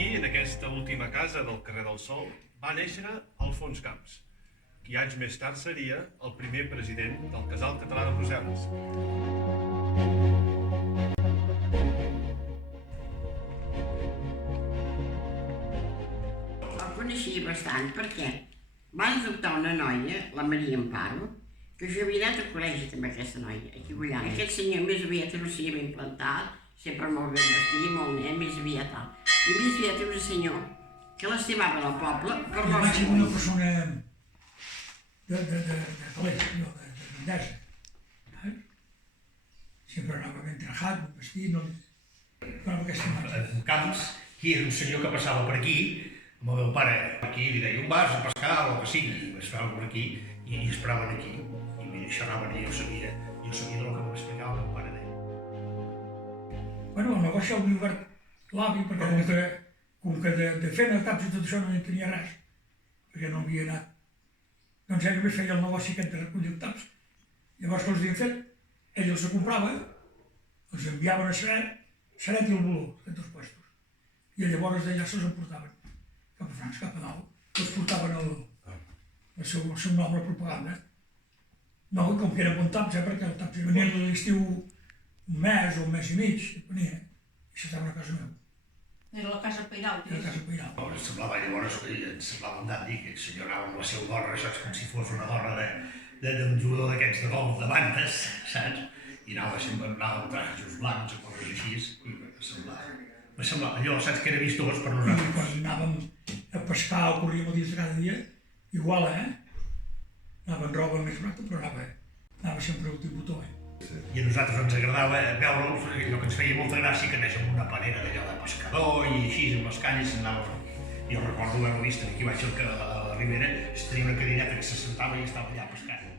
aquí, en aquesta última casa del carrer del Sol, va néixer Alfons Camps, qui anys més tard seria el primer president del Casal Català de Brussel·les. El coneixia bastant perquè va adoptar una noia, la Maria Amparo, que jo havia anat al col·legi amb aquesta noia, aquí a Gullant. Aquest senyor més aviat no s'hi ben plantat, sempre molt ben vestit, molt net, més aviat tal. I més aviat era un senyor que l'estimava del poble per l'os de una persona de grandesa. Sempre anava ben trajat, ben vestit, no... Però amb aquesta imatge. Camps, qui era un senyor que passava per aquí, amb el meu pare, aquí li deia un vas a pescar o el que sigui, es feien per aquí i esperaven aquí. I mira, xerraven i jo sabia del que m'explicava el meu pare deia. Bueno, el negoci el havia obert l'avi, perquè com que de fer taps i tot això no en tenia res, perquè no havia anat. Doncs ell només feia el negoci aquest de recollir taps. Llavors que els havien fet, ell els comprava, els enviaven a Seret i el Voló, aquests dos puestos. I llavors d'allà se'ls emportaven cap a França, cap a dalt. Els portaven el seu nom a propaganda. No, com que era bon taps, perquè el taps venien a l'estiu un mes o un mes i mig, venia, i s'estava a casa meu. Era la casa Pairal. Era la casa Pairal. Em semblava llavors, em semblava un dandi, que el senyor anava amb la seva gorra, saps, com si fos una gorra d'un jugador d'aquests de golf de bandes, saps? I anava amb trajos blancs o coses així, i me semblava allò, saps, que era vistós per I nosaltres. quan anàvem a pescar o corríem a dins de cada dia, igual, anava en roba més blanca, però anava sempre últim botó, I a nosaltres ens agradava veure'ls, allò que ens feia molta gràcia, que anés amb una panera d'allò de pescador i així, amb les canyes, anàvem. Jo recordo haver-lo vist aquí baix a la Ribera, es tenia una cadireta que se sentava i estava allà pescant.